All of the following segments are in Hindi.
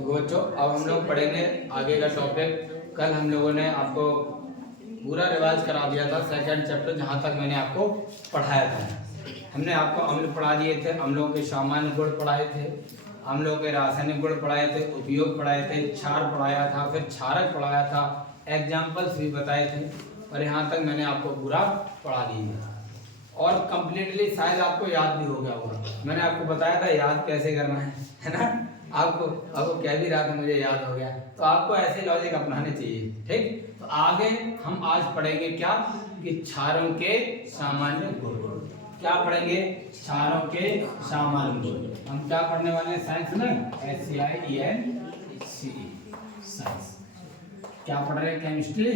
तो बच्चों अब हम लोग पढ़ेंगे आगे का टॉपिक। कल हम लोगों ने आपको पूरा रिवाइज करा दिया था सेकंड चैप्टर, जहाँ तक मैंने आपको पढ़ाया था। हमने आपको अम्ल पढ़ा दिए थे, अम्लों के सामान्य गुण पढ़ाए थे, अम्लों के रासायनिक गुण पढ़ाए थे, उपयोग पढ़ाए थे, क्षार पढ़ाया था, फिर क्षारक पढ़ाया था, एग्जाम्पल्स भी बताए थे, और यहाँ तक मैंने आपको पूरा पढ़ा दिया और कंप्लीटली शायद आपको याद भी हो गया होगा। मैंने आपको बताया था याद कैसे करना है ना। आपको कह भी रहा था मुझे याद हो गया, तो आपको ऐसे लॉजिक अपनाने चाहिए। ठीक, तो आगे हम आज पढ़ेंगे क्या कि क्षारों के सामान्य गुण। क्या पढ़ेंगे? क्षारों के सामान्य गुण। हम क्या पढ़ने वाले हैं साइंस में? SCIENCE science. क्या पढ़ रहे हैं? केमिस्ट्री।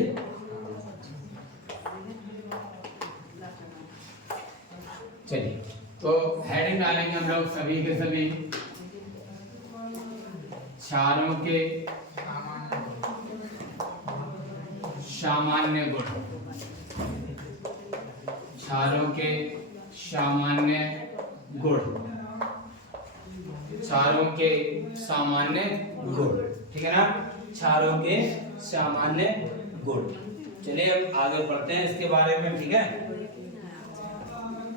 चलिए, तो हेडिंग डालेंगे हम लोग सभी के सभी क्षारों के सामान्य गुण। क्षारों के सामान्य गुण, क्षारों के सामान्य गुण, ठीक है ना। क्षारों के सामान्य गुण। चलिए अब आगे पढ़ते हैं इसके बारे में, ठीक है।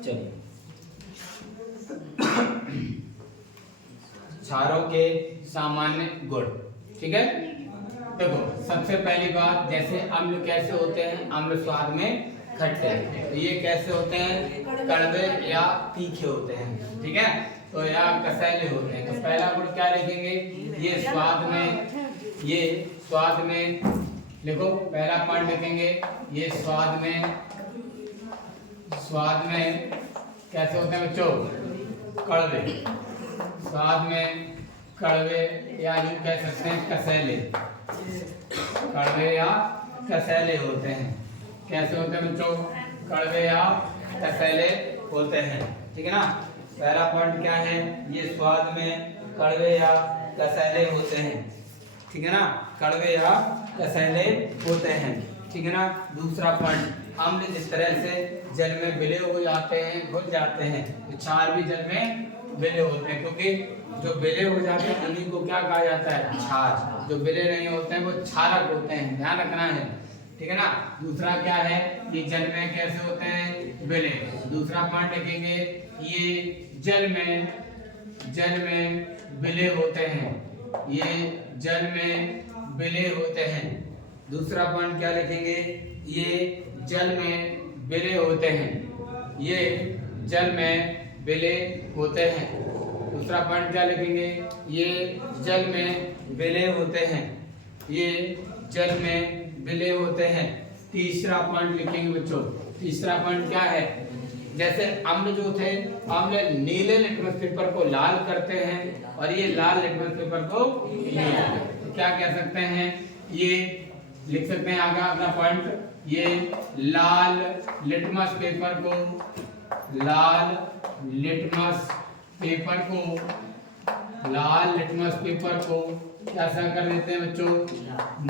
चलिए, क्षारों के सामान्य गुण, ठीक है। देखो सबसे पहली बात, जैसे अम्ल कैसे होते हैं? अम्ल स्वाद में खट्टे, तो ये कैसे होते हैं? कड़वे या तीखे होते हैं, ठीक है। तो या कसैले होते हैं। तो पहला गुण क्या लिखेंगे? ये स्वाद में लिखो, पहला पॉइंट लिखेंगे ये स्वाद में कैसे होते हैं बच्चों? कड़वे। स्वाद में कड़वे या यूं कह सकते हैं कसैले। कड़वे या कसैले होते हैं। कैसे होते हैं बच्चों? कड़वे या कसैले होते हैं, ठीक है ना। पहला पॉइंट क्या है? ये स्वाद में कड़वे या कसैले होते हैं, ठीक है ना। कड़वे या कसैले होते हैं, ठीक है ना। दूसरा पॉइंट, अम्ल जिस तरह से जल में विलय हो जाते हैं, घुल जाते हैं, तो क्षार भी जल में विलय होते हैं, क्योंकि जो विलय हो जाते हैं उन्हीं को क्या कहा जाता है? क्षार। जो विलय नहीं होते हैं वो क्षारक होते हैं, ध्यान रखना है, ठीक है ना। दूसरा क्या है कि जल में कैसे होते हैं? विलय। दूसरा पॉइंट लिखेंगे ये जल में विलय होते हैं, ये जल में विलय होते हैं। दूसरा पॉइंट क्या लिखेंगे? ये जल में विलय होते हैं, ये जल में विलय होते हैं। दूसरा पॉइंट क्या लिखेंगे? ये जल में विलय होते हैं, ये जल में विलय होते हैं। तीसरा पॉइंट लिखेंगे बच्चों। तीसरा पॉइंट क्या है? जैसे अम्ल जो थे, अम्ल नीले लिटमस पेपर को लाल करते हैं और ये लाल लिटमस पेपर को नीला, तो क्या कह सकते हैं? ये लिख सकते हैं आगे अपना पॉइंट, ये लाल लिटमस पेपर को कैसा कर देते हैं बच्चों?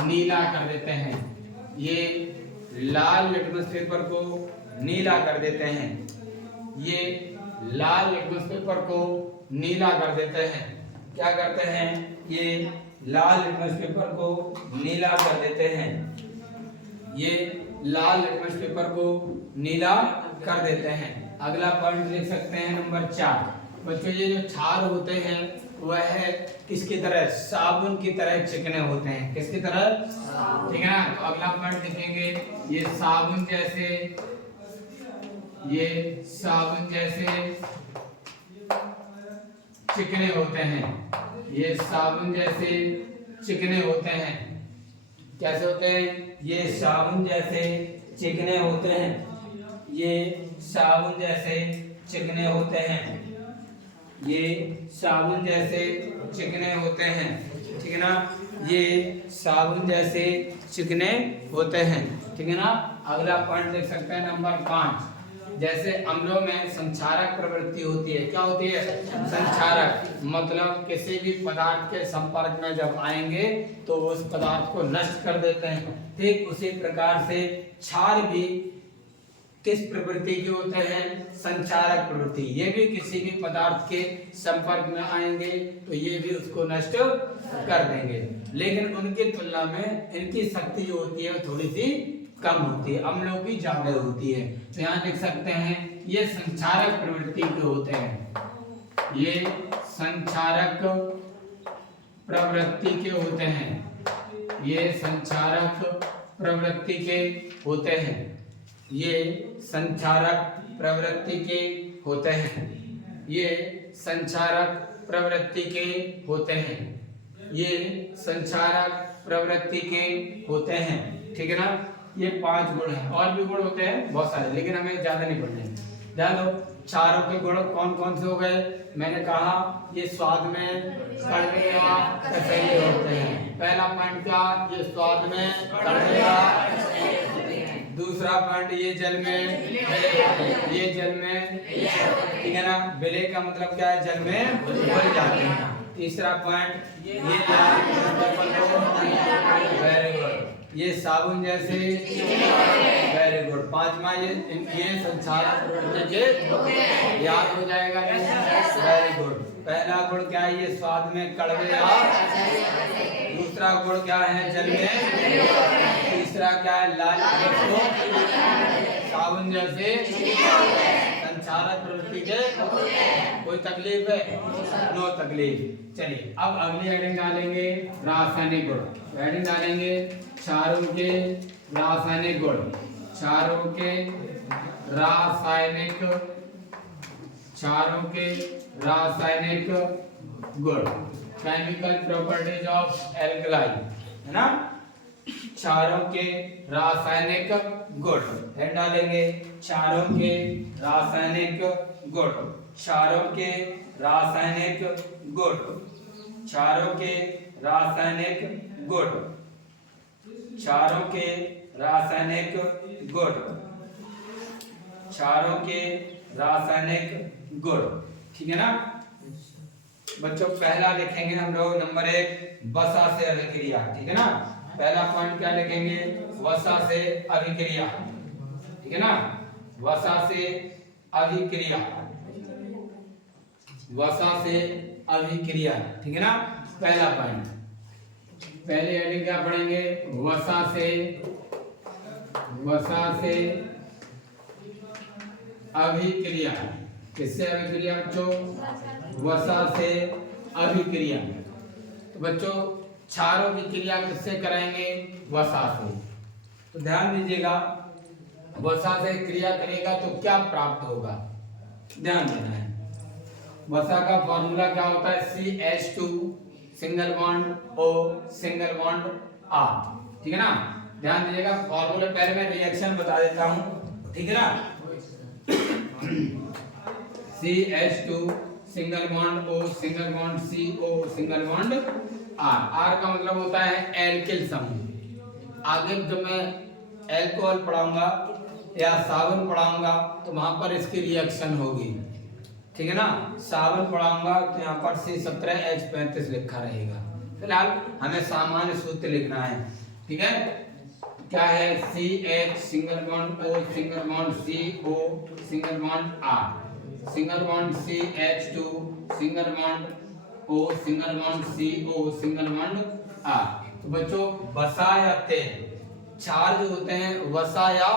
नीला कर देते हैं। ये लाल लिटमस पेपर को नीला कर देते हैं, ये लाल लिटमस पेपर को नीला कर देते हैं। क्या करते हैं? ये लाल लिटमस पेपर को नीला कर देते हैं, ये लाल लिटमस पेपर को नीला कर देते हैं। अगला पॉइंट लिख सकते हैं नंबर 4। बच्चों ये जो क्षार होते हैं वह किसकी तरह? साबुन की तरह चिकने होते हैं। किसकी तरह? ठीक है ना। तो अगला पॉइंट लिखेंगे ये साबुन जैसे चिकने होते हैं, ये साबुन जैसे चिकने होते हैं। कैसे होते हैं? ये साबुन जैसे चिकने होते हैं, ये साबुन जैसे चिकने होते हैं, ये साबुन जैसे चिकने होते हैं, ठीक है ना। ये साबुन जैसे चिकने होते हैं, ठीक है ना। अगला पॉइंट देख सकते हैं नंबर 5। जैसे अम्लों में संक्षारक प्रवृत्ति होती है। क्या होती है? संक्षारक, मतलब किसी भी पदार्थ के संपर्क में जब आएंगे तो उस पदार्थ को नष्ट कर देते हैं। ठीक उसी प्रकार से क्षार भी किस प्रवृत्ति के होते हैं? संचारक प्रवृत्ति। ये भी किसी भी पदार्थ के संपर्क में आएंगे तो ये भी उसको नष्ट कर देंगे, लेकिन उनकी तुलना में इनकी शक्ति जो होती है थोड़ी सी कम होती है, अम्लों की ज्यादा होती है। तो यहाँ लिख सकते हैं ये संचारक प्रवृत्ति के होते हैं, ये संचारक प्रवृत्ति के होते हैं, ये संचारक प्रवृत्ति के होते हैं, ये संचारक प्रवृत्ति के होते हैं, ये संचारक प्रवृत्ति के होते हैं, ये संचारक प्रवृत्ति के होते हैं। ठीक है ना, ये 5 गुण हैं, और भी गुण होते हैं बहुत सारे, लेकिन हमें ज्यादा नहीं पढ़ने हैं। ध्यान दो, चारों के गुण कौन कौन से हो गए? मैंने कहा ये स्वाद में कड़वे या कसैले होते हैं। पहला पॉइंट क्या? ये स्वाद में कड़वे या, दूसरा पॉइंट ये जल में, ये जल में, ठीक है ना, विलय का मतलब क्या है? जल में घुल जाते हैं। तीसरा पॉइंट ये वेरी गुड, ये साबुन जैसे, वेरी गुड। पांचवा ये संचारक प्रवृत्ति के, याद हो जाएगा, वेरी गुड। पहला गुण क्या है? ये स्वाद में कड़वे या, दूसरा गुण क्या है? जल में, तीसरा क्या है? लाल साबुन जैसे, संचारक प्रवृत्ति के। कोई तकलीफ है? नो तकलीफ। चलिए अब अगली हेडिंग डालेंगे रासायनिक गुण। हेडिंग डालेंगे चारों के रासायनिक गुण, चारों के रासायनिक, चारों के रासायनिक गुण, केमिकल प्रॉपर्टीज ऑफ एल्कलाई, है ना, चारों के रासायनिक गुण। हेड डालेंगे चारों के रासायनिक गुण, चारों के रासायनिक गुण, चारों के रासायनिक गुण, चारों के रासायनिक गुण, चारों के रासायनिक गुण। ठीक है ना बच्चों, पहला लिखेंगे हम लोग नंबर 1 वसा से अभिक्रिया। ठीक है ना, पहला पॉइंट क्या लिखेंगे? वसा से अभिक्रिया। ठीक है ना, वसा से अभिक्रिया, वसा से अभिक्रिया। ठीक है ना, पहला पॉइंट। पहले हेडिंग क्या पढ़ेंगे? वसा से, वसा से अभिक्रिया। किससे अभिक्रिया बच्चों? वसा से अभिक्रिया। तो बच्चों क्षारों की क्रिया किससे कराएंगे? वसा से। तो ध्यान दीजिएगा, वसा से क्रिया करेगा तो क्या प्राप्त होगा? ध्यान देना है। वसा का फॉर्मूला क्या होता है? CH2 single bond O single bond R। ठीक है ना, ध्यान दीजिएगा। फॉर्मूला पहले मैं रिएक्शन बता देता हूं। ठीक है ना, CH2 single bond O single bond CO single bond R। R का मतलब होता है एल्किल समूह। आगे जब मैं एल्कोहल पढ़ाऊंगा या साबुन पढ़ाऊंगा तो वहां पर इसकी रिएक्शन होगी। ठीक है ना, साबुन पढ़ाऊंगा तो यहाँ पर C17H35 लिखा रहेगा। फिलहाल हमें सामान्य सूत्र लिखना है। ठीक है, क्या है? CH single bond O single bond CO single bond R, single bond CH2 single bond O single bond CO single bond R। तो बच्चों वसा या तेल, क्षार जो होते हैं वसा या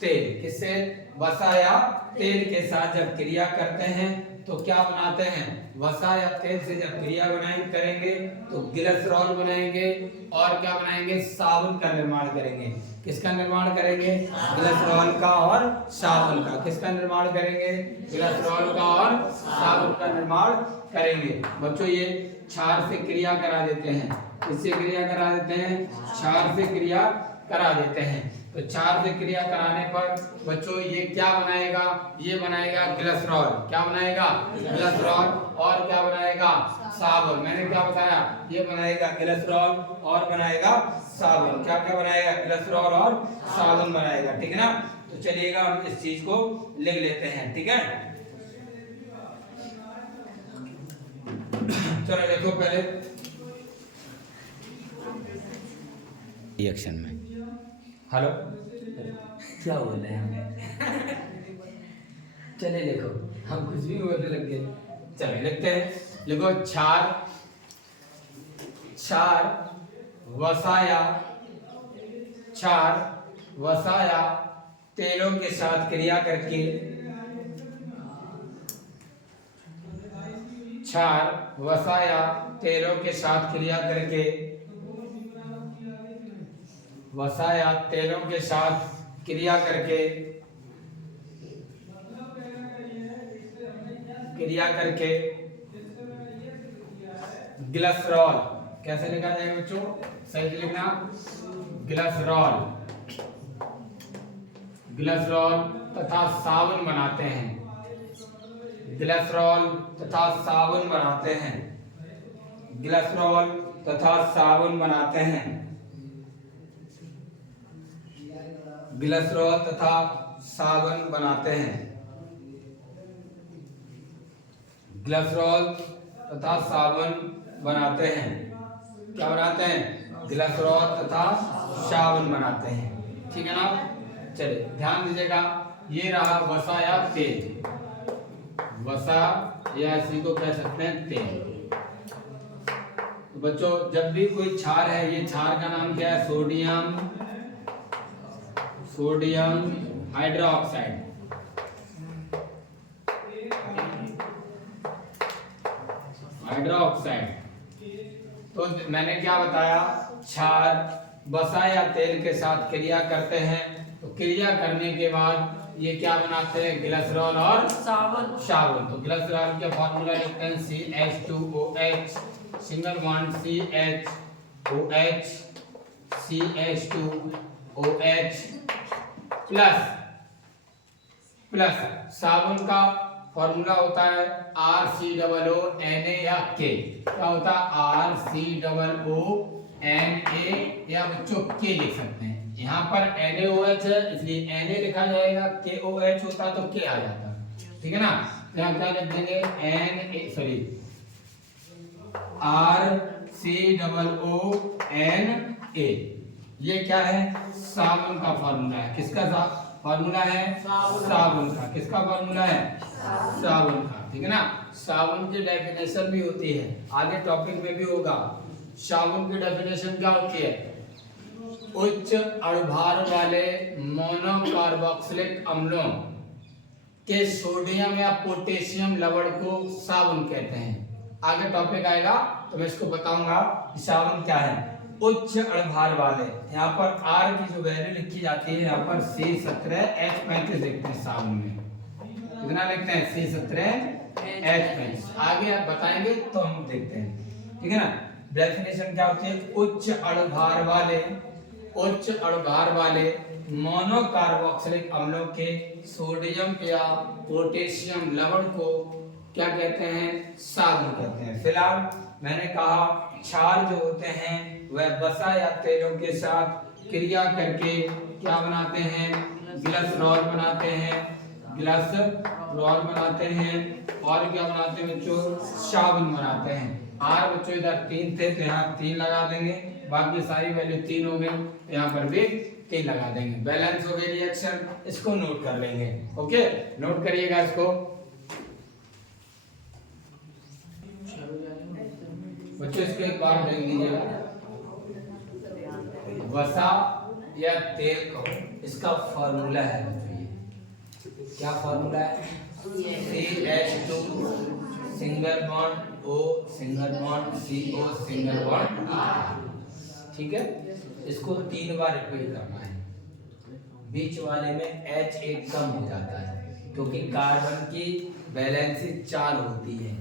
तेल, किससे? वसा या तेल के साथ जब क्रिया करते हैं तो क्या बनाते हैं? वसा या तेल से जब क्रिया करेंगे तो ग्लिसरॉल बनाएंगे और क्या बनाएंगे? साबुन का निर्माण करेंगे। किसका निर्माण करेंगे? ग्लिसरॉल का और साबुन का। किसका निर्माण करेंगे? ग्लिसरॉल का और साबुन का निर्माण करेंगे। बच्चों ये क्षार से क्रिया करा देते हैं। किससे क्रिया करा देते हैं? क्षार से क्रिया करा देते हैं। तो क्षार से क्रिया कराने पर बच्चों ये क्या बनाएगा? ये बनाएगा ग्लिसरॉल। क्या बनाएगा? ग्लिसरॉल। और क्या बनाएगा? साबुन। मैंने क्या बताया? ये बनाएगा ग्लिसरॉल और बनाएगा साबुन। क्या क्या बनाएगा? ग्लिसरॉल और साबुन बनाएगा। ठीक है ना, तो चलिएगा हम इस चीज को लिख लेते हैं। ठीक है, चलो देखो पहले रिएक्शन में। हेलो, क्या बोल रहे हैं हम? चले लिखो, हम कुछ भी बोलने लग गए। चलो लिखते हैं, लिखो क्षार, क्षार वसाया, क्षार वसाया तेलों के साथ क्रिया करके, क्षार वसाया तेलों के साथ क्रिया करके, वसाया तेलों के साथ क्रिया करके, क्रिया करके ग्लिसरॉल, कैसे लिखा जाएगा बच्चों, सही लिखना, ग्लिसरॉल, ग्लिसरॉल तथा साबुन बनाते हैं, ग्लिसरॉल तथा साबुन बनाते हैं, ग्लिसरॉल तथा साबुन बनाते हैं, ग्लिसरॉल तथा साबुन बनाते हैं, ग्लिसरॉल तथा साबुन बनाते हैं, क्या बनाते हैं, ग्लिसरॉल तथा साबुन बनाते हैं। ठीक है ना, चलिए ध्यान दीजिएगा, ये रहा वसा या तेल, वसा या इसी को कह सकते हैं तेल। तो बच्चों जब भी कोई क्षार है, ये क्षार का नाम क्या है, सोडियम, सोडियम हाइड्रोक्साइड, हाइड्रोक्साइड। तो मैंने क्या बताया, क्षार वसा या तेल के साथ क्रिया करते हैं, तो क्रिया करने के बाद ये क्या बनाते हैं, ग्लिसरॉल और साबुन, साबुन। तो ग्लिसरॉल का फार्मूला लिखते हैं CH2OH, single bond CHOH, CH2OH plus, plus साबुन का फॉर्मूला होता है RCOONA या K, क्या होता है RCOONA या बच्चों K लिख सकते हैं। यहाँ पर NaOH है इसलिए Na लिखा जाएगा, KOH होता तो K आ जाता, ठीक है ना। तो यहाँ क्या लिख देंगे, RCOONA, ये क्या है, साबुन का फॉर्मूला है, किसका फॉर्मूला है, साबुन का, किसका फॉर्मूला है, साबुन का, ठीक है ना। साबुन की डेफिनेशन भी होती है, आगे टॉपिक में भी होगा। साबुन की डेफिनेशन क्या होती है, उच्च अणुभार वाले मोनोकार्बोक्सिलिक अम्लों के सोडियम या पोटेशियम लवण को साबुन कहते हैं। आगे टॉपिक आएगा तो मैं इसको बताऊंगा कि साबुन क्या है। उच्च अणुभार वाले, यहाँ पर R की जो वैल्यू लिखी जाती है, यहाँ पर C17H35 लिखते हैं साबुन में, कितना लिखते हैं, C17H35। आगे आप बताएंगे तो हम देखते हैं, ठीक है ना। डेफिनेशन क्या होती है, उच्च अणुभार वाले, उच्च अणुभार वाले मोनोकार्बोक्सिलिक अम्लों के सोडियम या पोटेशियम लवण को क्या कहते हैं, साबुन कहते हैं। फिलहाल मैंने कहा क्षार जो होते हैं वह वसा या तेलों के साथ क्रिया करके क्या बनाते हैं, ग्लिसरॉल बनाते हैं, ग्लिसरॉल बनाते हैं, और क्या बनाते हैं बच्चों, साबुन बनाते हैं। आर बच्चों इधर 3 थे तो यहाँ 3 लगा देंगे, बाकी सारी वैल्यू 3 हो गई, यहाँ पर भी 3 लगा देंगे। बैलेंस हो गई रिएक्शन, इसको नोट कर लेंगे। ओके, नोट करिएगा इसको बच्चों, इसको एक बार देख लीजिएगा, वसा या तेल को इसका फॉर्मूला है बच्चों, क्या फॉर्मूला है, CH2 single bond O single bond CO single bond R, ठीक है। इसको 3 बार रिपीट करना है, बीच वाले में H एक कम हो जाता है क्योंकि कार्बन की वैलेंसी 4 होती है,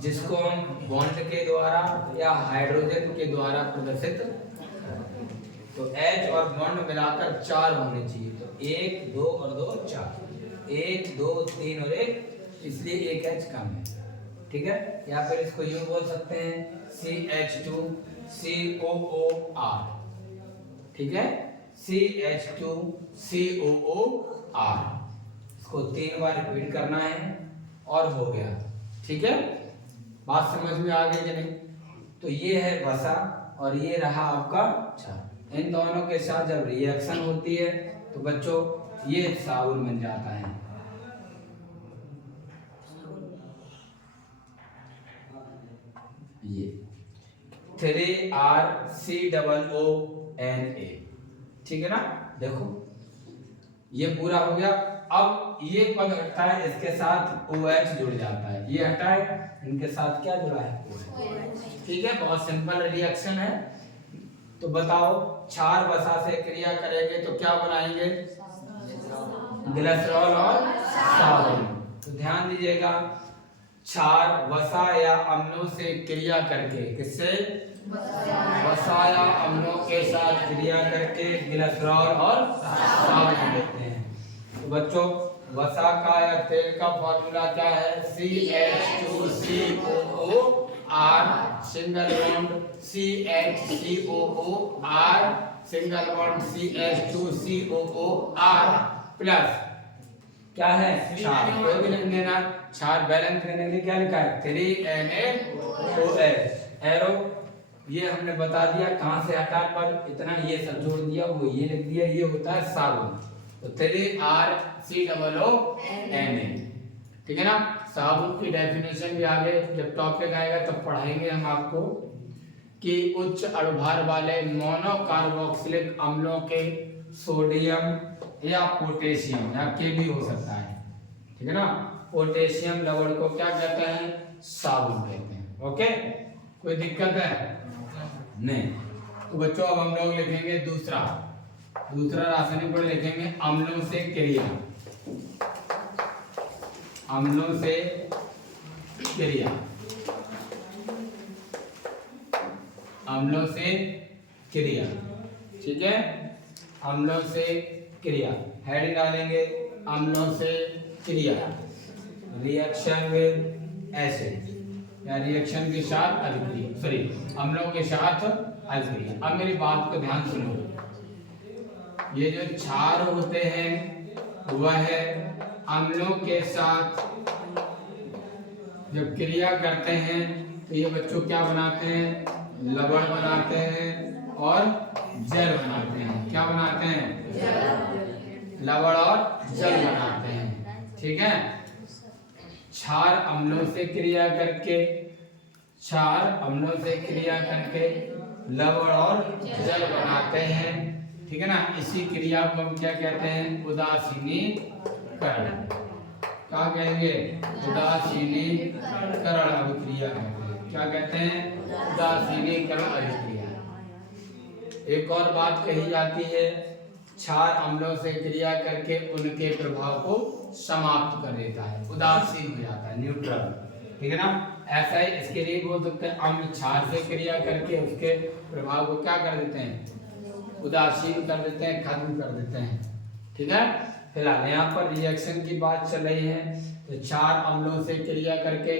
जिसको हम बॉन्ड के द्वारा या हाइड्रोजन के द्वारा प्रदर्शित, तो H और बॉन्ड मिलाकर 4 होने चाहिए, तो 1 2 और 2 4, 1 2 3 और 1, इसलिए एक H कम है, ठीक है। या फिर इसको यूं बोल सकते हैं CH2COOR, ठीक है, CH2COOR, इसको 3 बार रिपीट करना है और हो गया, ठीक है। बात समझ में आ गई कि नहीं। तो ये है वसा और ये रहा आपका क्षार, इन दोनों के साथ जब रिएक्शन होती है तो बच्चों ये साबुन बन जाता है, ये 3RCOONA, ठीक है ना। देखो ये पूरा हो गया। अब ये पद हटता है, इसके साथ OH जुड़ जाता है, ये हटा है, इनके साथ क्या जुड़ा है, OH। ठीक है, बहुत सिंपल रिएक्शन है। तो बताओ, क्षार वसा से क्रिया करेंगे तो क्या बनाएंगे, ग्लिसरॉल और साबुन। तो ध्यान दीजिएगा, क्षार वसा या अम्लों से क्रिया करके, किससे, वसा या अम्लों के साथ क्रिया करके ग्लिसरॉल और साबुन लेते हैं। तो बच्चों, वसा का या तेल का फॉर्मूला क्या है, CH2COOR single bond CHCOOR single bond CH2COOR plus क्या है, क्षार। कोई भी लिख देना, क्षार बैलेंस करने के लिए क्या लिखा है, 3NaOH। एरो ये हमने बता दिया कहां से हटा, पर इतना ये सब जोड़ दिया, वो ये लिख दिया, ये होता है साबुन। तो 3RCOONA, ठीक है ना। साबुन की डेफिनेशन भी आगे जब टॉपिक आएगा तब पढ़ाएंगे हम आपको, कि उच्च अणुभार वाले मोनोकार्बोक्सिलिक अम्लों के सोडियम या पोटेशियम या के भी हो सकता है, ठीक है ना, पोटेशियम लवण को क्या कहते हैं, साबुन कहते हैं। ओके, कोई दिक्कत है नहीं। तो बच्चों अब हम लोग लिखेंगे दूसरा रासायनिक गुण लिखेंगे, अम्लों से क्रिया। अम्लों से क्रिया, अम्लों से क्रिया, ठीक है, अम्लों से क्रिया। हेडिंग डालेंगे, अम्लों से क्रिया, रिएक्शन विद एसिड या रिएक्शन के साथ अभिक्रिया, सॉरी अम्लों के साथ अभिक्रिया। अब मेरी बात को ध्यान सुनो, ये जो क्षार होते हैं वह अम्लों के साथ जब क्रिया करते हैं तो ये बच्चों क्या बनाते हैं, लवण बनाते हैं और जल बनाते हैं। क्या बनाते हैं, लवण और जल बनाते हैं, ठीक है। क्षार अम्लों से क्रिया करके लवण और जल बनाते हैं, ठीक है ना। इसी क्रिया को हम क्या कहते हैं, उदासीनीकरण। क्या कहेंगे, उदासीनीकरण अभिक्रिया। क्या कहते हैं, उदासीनीकरण अभिक्रिया। एक और बात कही जाती है, क्षार अम्लों से क्रिया करके उनके प्रभाव को समाप्त कर देता है, उदासीन हो जाता है, न्यूट्रल, ठीक है ना। ऐसा ही इसके लिए बोल सकते हैं, अम्ल क्षार से क्रिया करके उसके प्रभाव को क्या कर देते हैं, उदासीन कर देते हैं, खत्म कर देते हैं, ठीक है। फिलहाल यहाँ पर रिएक्शन की बात चल रही है। तो क्षार अम्लों से क्रिया करके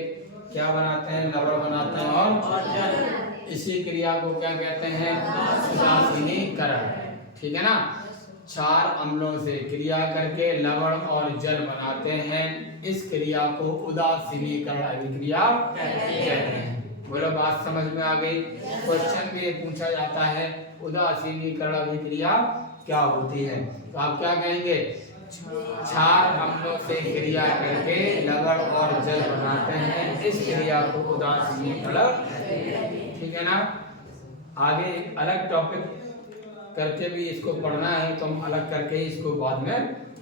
क्या बनाते हैं, लवण बनाते हैं और इसी क्रिया को क्या कहते हैं, उदासीनीकरण, ठीक है ना। क्षार अम्लों से क्रिया करके लवण और जल बनाते हैं, इस क्रिया को उदासीनीकरण अभिक्रिया कहते हैं। बोलो, बात समझ में आ गई। क्वेश्चन में ये पूछा जाता है, उदासीनीकरण अभिक्रिया क्या होती है, तो आप क्या कहेंगे, क्षार अम्लों से क्रिया करके लवण और जल बनाते हैं, इस क्रिया को उदासीनीकरण, ठीक है ना। आगे अलग टॉपिक करके भी इसको पढ़ना है, तो हम अलग करके ही इसको बाद में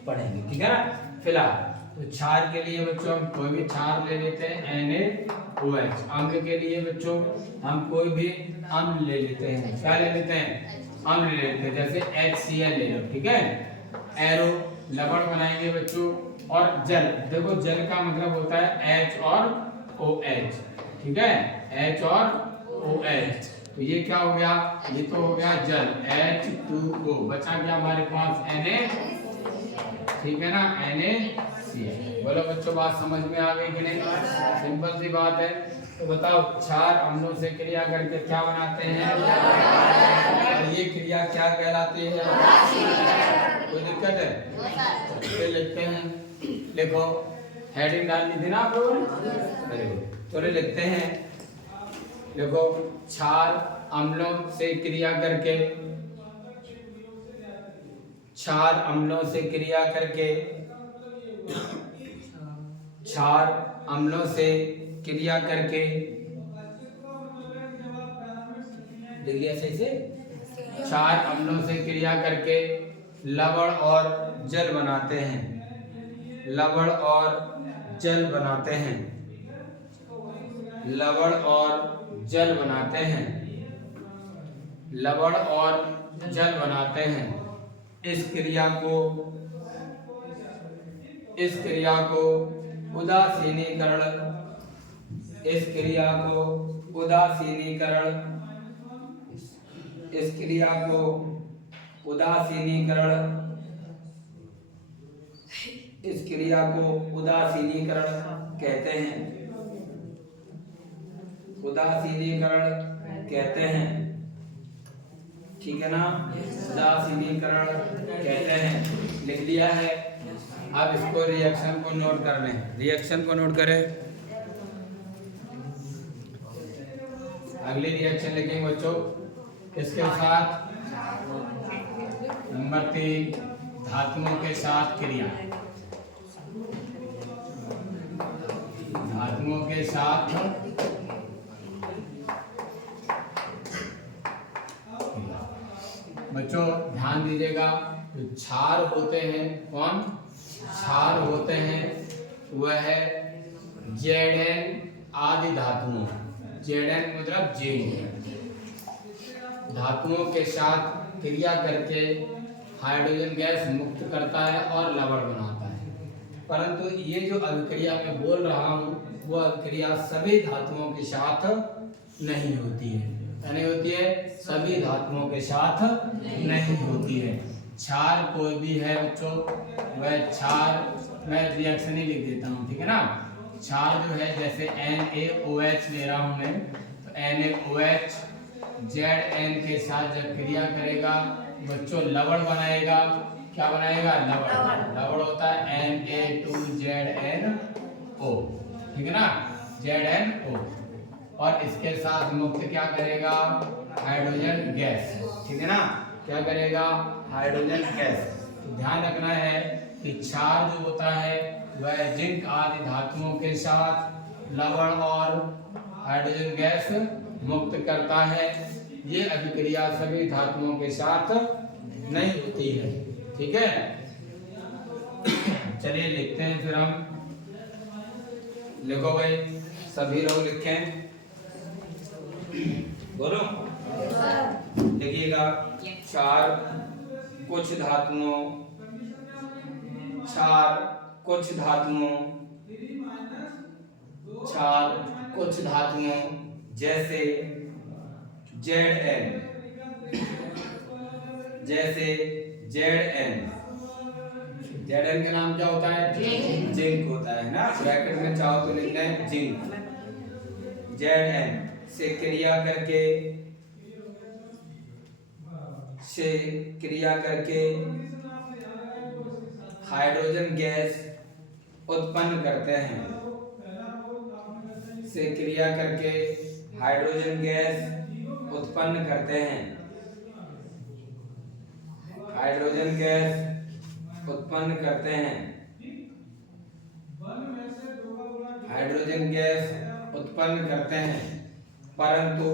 पढ़ेंगे, ठीक है ना। फिलहाल तो क्षार के लिए बच्चों हम कोई भी क्षार ले लेते हैं, NaOH। अम्ल के लिए बच्चों हम कोई भी अम्ल ले लेते हैं, क्या ले लेते हैं, अम्ल ले लेते हैं, जैसे HCl ले लो, ठीक है। एरो लवण बनाएंगे बच्चों, और जल, देखो जल का मतलब होता है H और OH, ठीक है, H और OH। तो ये क्या हो गया, ये तो हो गया जल, H2O, बचा क्या हमारे पास, Na, ठीक है ना, NaCl। बोलो बच्चों, बात समझ में आ गई कि नहीं, सिंपल सी बात है। तो बताओ, क्षार अम्लों से क्रिया करके क्या बनाते हैं, और ये क्रिया क्या कहलाती है, कोई दिक्कत है, तो लिखते हैं, लिखो, हेडिंग डाल दी थी ना आप लोगों ने, चलो लिखते हैं, देखो, क्षार अम्लों से क्रिया करके, क्षार अम्लों से क्रिया करके, क्षार अम्लों से क्रिया करके लिख लिया सही से। 4 अम्लों से क्रिया करके लवण और जल बनाते हैं। लवण और जल बनाते हैं। लवण और जल बनाते हैं। लवण और जल बनाते हैं। इस क्रिया को उदासीनीकरण इस क्रिया को उदासीनीकरण इस क्रिया को उदासीनीकरण इस क्रिया को उदासीनीकरण कहते हैं। उदासीनीकरण कहते हैं। ठीक है ना, उदासीनीकरण कहते हैं। लिख लिया है। अब इसको रिएक्शन को नोट कर लें। रिएक्शन को नोट करें। अगली रिएक्शन लिखेंगे बच्चों किसके साथ? नंबर 3 धातुओं के साथ क्रिया। धातुओं के साथ बच्चों ध्यान दीजिएगा, जो क्षार होते हैं, कौन क्षार होते हैं, वह है Zn आदि धातुओं। Zn मतलब जिंक धातुओं के साथ क्रिया करके हाइड्रोजन गैस मुक्त करता है और लवण बनाता है। परंतु ये जो अभिक्रिया मैं बोल रहा हूँ वो अभिक्रिया सभी धातुओं के साथ नहीं होती है। नहीं होती है, सभी धातुओं के साथ नहीं होती है। क्षार कोई भी है बच्चों, वह क्षार मैं रिएक्शन ही लिख देता हूँ, ठीक है ना। क्षार जो है जैसे NaOH ले रहा हूँ मैं, तो NaOH Zn के साथ जब क्रिया करेगा बच्चों लवण बनाएगा। क्या बनाएगा? लवण। लवण होता है Na2ZnO, ठीक है ना, ZnO। और इसके साथ मुक्त क्या करेगा? हाइड्रोजन गैस, ठीक है ना, क्या करेगा? Hydrogen gas. तो ध्यान रखना है कि क्षार जो होता है वह जिंक आदि धातुओं के साथ लवण और हाइड्रोजन गैस मुक्त करता है। ये अभिक्रिया सभी धातुओं के साथ नहीं होती है, ठीक है। चलिए लिखते हैं फिर हम। लिखो भाई, सभी लोग लिखें, बोलो लिखिएगा। क्षार कुछ धातुओं जैसे Zn Zn का नाम क्या होता है? जिंक होता है ना। ब्रैकेट में चाहो तो लिखना है जिंक। Zn से क्रिया करके हाइड्रोजन गैस उत्पन्न करते हैं। से क्रिया करके हाइड्रोजन गैस उत्पन्न करते हैं। हाइड्रोजन गैस उत्पन्न करते हैं। हाइड्रोजन गैस उत्पन्न करते हैं। परंतु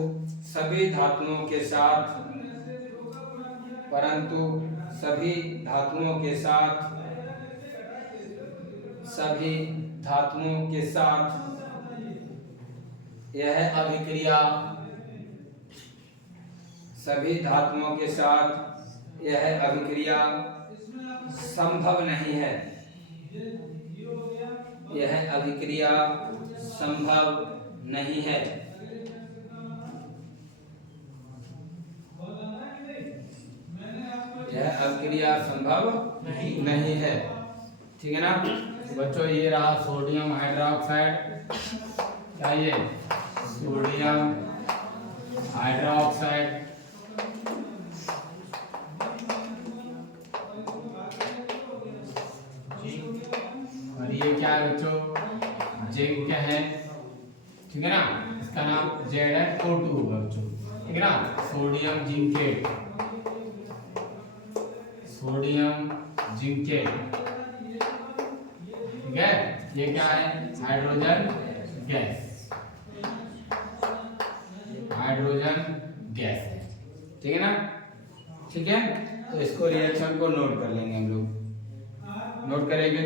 सभी धातुओं के साथ यह अभिक्रिया संभव नहीं है। यह अभिक्रिया संभव नहीं है। यह अभिक्रिया संभव नहीं है, ठीक है ना बच्चों। ये रहा सोडियम हाइड्रोक्साइड। क्या ये? Sodium hydroxide. और ये क्या है बच्चों? जिंक है, ठीक है ना। इसका नाम ZnO2 होगा बच्चों, ठीक है ना। सोडियम जिंकेट, सोडियम जिंकेट, ठीक है। ये क्या है? Hydrogen gas, hydrogen gas. ठीक है ना, ठीक है। तो इसको रिएक्शन को नोट कर लेंगे हम लोग, नोट करेंगे।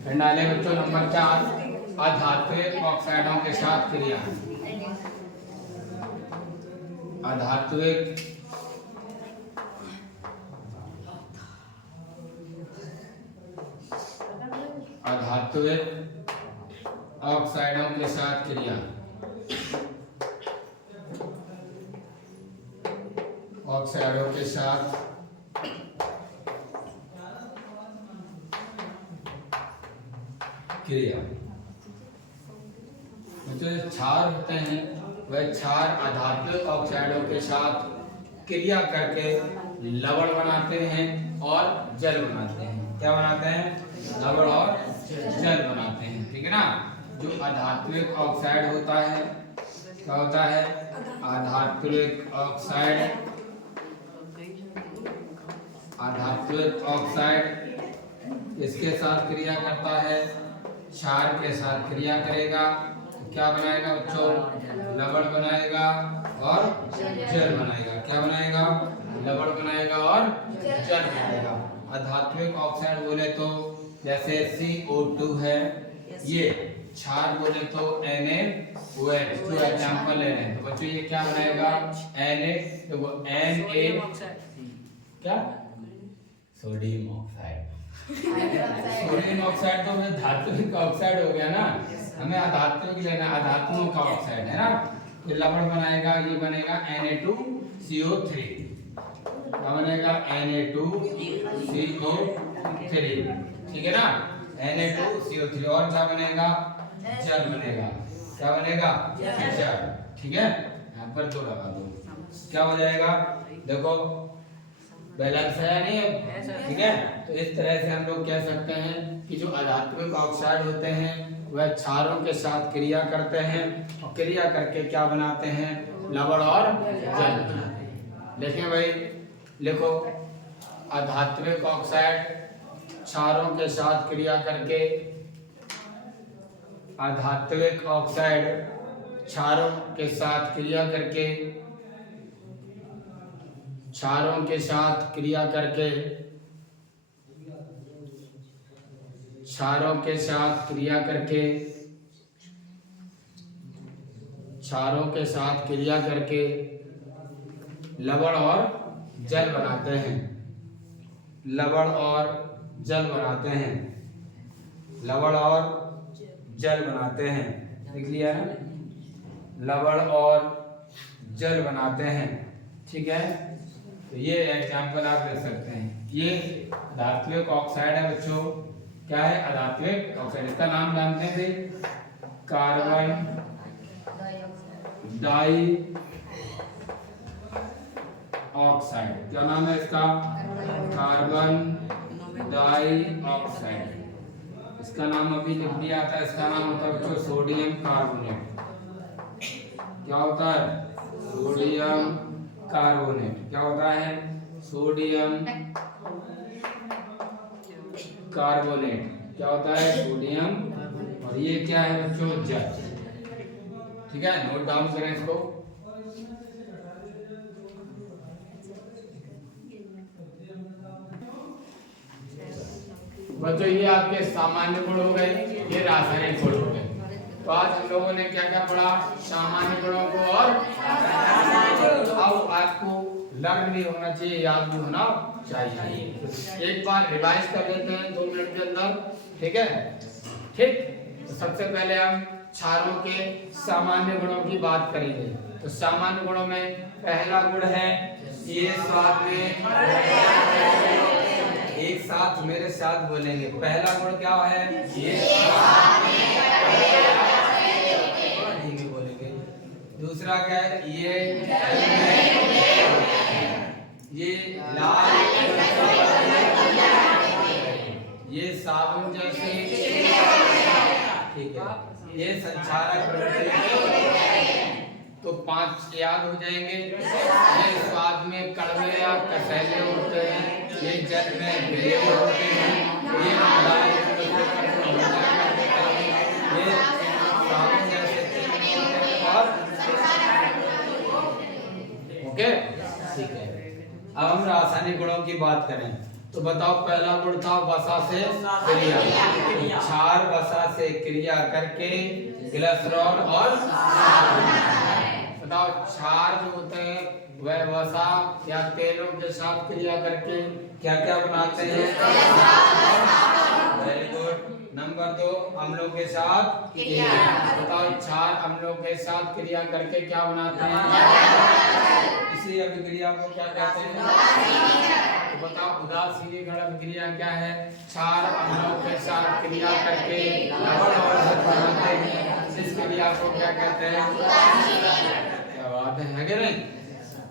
फिर डाले बच्चों नंबर 4, अधात्विक ऑक्साइडों के साथ क्रिया। अधात्विक ऑक्साइडों के साथ क्रिया, ऑक्साइडों के साथ क्रिया। जो क्षार होते हैं वह क्षार अधात्विक ऑक्साइडों के साथ क्रिया करके लवण बनाते हैं और जल बनाते हैं। क्या बनाते हैं? लवण और जल बनाते हैं, ठीक है ना। जो अधात्विक ऑक्साइड होता है, क्या होता है? अधात्विक ऑक्साइड, अधात्विक ऑक्साइड इसके साथ क्रिया करता है, क्षार के साथ क्रिया करेगा, क्या बनाएगा बच्चों? लवण बनाएगा और जल बनाएगा। क्या बनाएगा? लवण बनाएगा और जल बनाएगा। अधात्विक ऑक्साइड बोले तो जैसे CO2 है, ये क्षार बोले तो NaOH, जो एग्जांपल ले रहे हैं। तो बच्चों ये क्या बनाएगा? Na, तो वो Na क्या? Sodium oxide. सोडियम ऑक्साइड तो हमें धात्विक ऑक्साइड हो गया ना, हमें अधात्विक लेना, अधातुओं का ऑक्साइड है ना। तो लवण बनाएगा, ये बनेगा Na2CO3। क्या बनेगा? Na2CO3, ठीक है ना। Na2CO3 और क्या बनेगा? जल बनेगा। क्या बनेगा? जल, ठीक है। यहाँ पर 2 लगा दो, क्या हो जाएगा? देखो बैलेंस है या नहीं है, ठीक है। तो इस तरह से हम लोग कह सकते हैं कि जो अधात्विक ऑक्साइड होते हैं वह क्षारों के साथ क्रिया करते हैं और क्रिया करके क्या बनाते हैं? लवण और जल बनाते हैं। देखिए भाई, लिखो अधात्विक ऑक्साइड क्षारों के साथ क्रिया करके, अधात्विक ऑक्साइड क्षारों के साथ क्रिया करके, क्षारों के साथ क्रिया करके, क्षारों के साथ क्रिया करके, क्षारों के साथ क्रिया करके लवण और जल बनाते हैं। लवण और जल बनाते हैं, लवण और जल बनाते हैं, लिख लिया ना। लवण और जल बनाते हैं, ठीक है। तो ये एग्जाम्पल आप ले सकते हैं। ये धात्विक ऑक्साइड है बच्चों, क्या है? अधात्विक ऑक्साइड। इसका नाम जानते हैं? Carbon dioxide. क्या नाम है इसका? Carbon dioxide. इसका नाम अभी लिख दिया था। इसका नाम होता है बच्चों सोडियम कार्बोनेट। क्या होता है? Sodium carbonate. क्या होता है? Sodium carbonate. क्या होता है? सोडियम। और ये क्या है बच्चों? जल, ठीक है। नोट डाउन करें इसको। बच्चों ये आपके सामान्य गुण हो गए, ये रासायनिक गुण हो गए। तो आज हम लोगों ने क्या क्या पढ़ा? सामान्य गुणों को और अब आपको लर्न भी होना चाहिए, याद भी होना चाहिए। एक बार रिवाइज कर लेते हैं 2 मिनट के अंदर, ठीक है। ठीक, तो सबसे पहले हम क्षारों के सामान्य गुणों की बात करेंगे। तो सामान्य गुणों में पहला गुण है ये स्वाद में, एक साथ मेरे साथ बोलेंगे। पहला गुण क्या है? ये स्वाद में बोलेंगे। दूसरा क्या है? ये लाल, ये साबुन जैसे, ठीक है। ये संचारक, तो 5 याद हो जाएंगे। ये स्वाद में कड़वे या कसैले होते हैं, ये जल में गिरे होते हैं, ये साबुन जैसे की बात करें तो बताओ पहला गुण था वसा से क्रिया, क्षार वसा से क्रिया करके ग्लिसरॉल और बताओ क्षार जो होते हैं वह वसा या तेलों के साथ क्रिया करके क्या क्या बनाते हैं? Very good. नंबर 2 अम्लों के साथ क्रिया। बताओ क्षार अम्लों के साथ क्रिया करके क्या बनाते हैं? इसी अभिक्रिया को क्या कहते हैं? तो बताओ उदासीनीकरण अभिक्रिया क्या है? क्षार अम्लों के साथ क्रिया करके लवण और जल बनाते हैं, इस क्रिया को क्या कहते हैं? क्या बात है कि नहीं?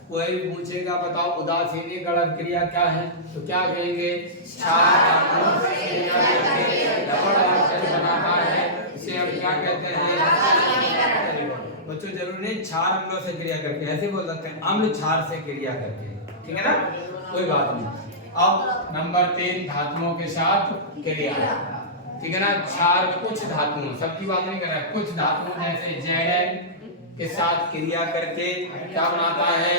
कोई पूछेगा बताओ उदासीनीकरण अभिक्रिया क्या है तो क्या कहेंगे? क्षार अम्लों से क्रिया करके लवण और जल बनाता है, इसे हम क्या कहते हैं? बच्चों जरूरी नहीं क्षार अम्लों से क्रिया करके, ऐसे बोल सकते हैं अम्ल क्षार से क्रिया करके, ठीक है ना, कोई बात नहीं। अब नंबर 3 धातुओं के साथ क्रिया, ठीक है ना। क्षार कुछ धातुओं, सबकी बात नहीं कर रहा है, कुछ धातुओं जैसे Zn के साथ क्रिया करके क्या बनाता है?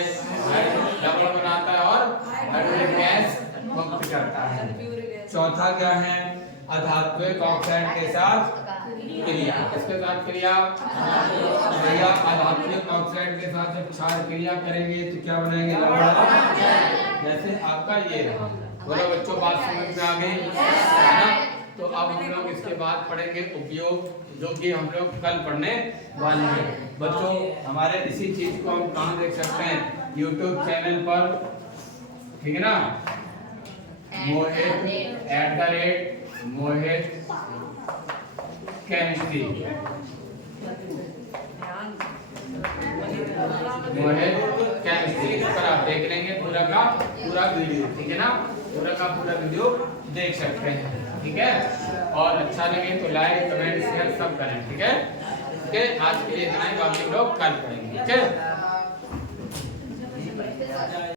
लवण बनाता है और हाइड्रोजन गैस मुक्त करता है। चौथा क्या है? अधात्विक ऑक्साइड के साथ क्रिया। किसके साथ क्रिया? भैया अधात्विक ऑक्साइड के साथ जब क्षार क्रिया करेंगे तो क्या बनाएंगे? लवण। जैसे आपका ये रहा, बोलो बच्चों बात समझ में आ गई है ना? तो अब हम लोग इसके बाद पढ़ेंगे उपयोग, जो कि हम लोग कल पढ़ने वाले हैं। बच्चों हमारे इसी चीज को हम कहाँ देख सकते हैं? YouTube चैनल पर, ठीक है ना, मोहित @मोहित केमिस्ट्री, मोहित केमिस्ट्री पर आप देख लेंगे पूरा का पूरा वीडियो, ठीक है ना, पूरा का पूरा वीडियो देख सकते हैं, ठीक है। और अच्छा लगे तो लाइक कमेंट शेयर सब करें, ठीक है। ओके, आज के लिए इतना ही, बाकी लोग कल पढ़ेंगे, ठीक है।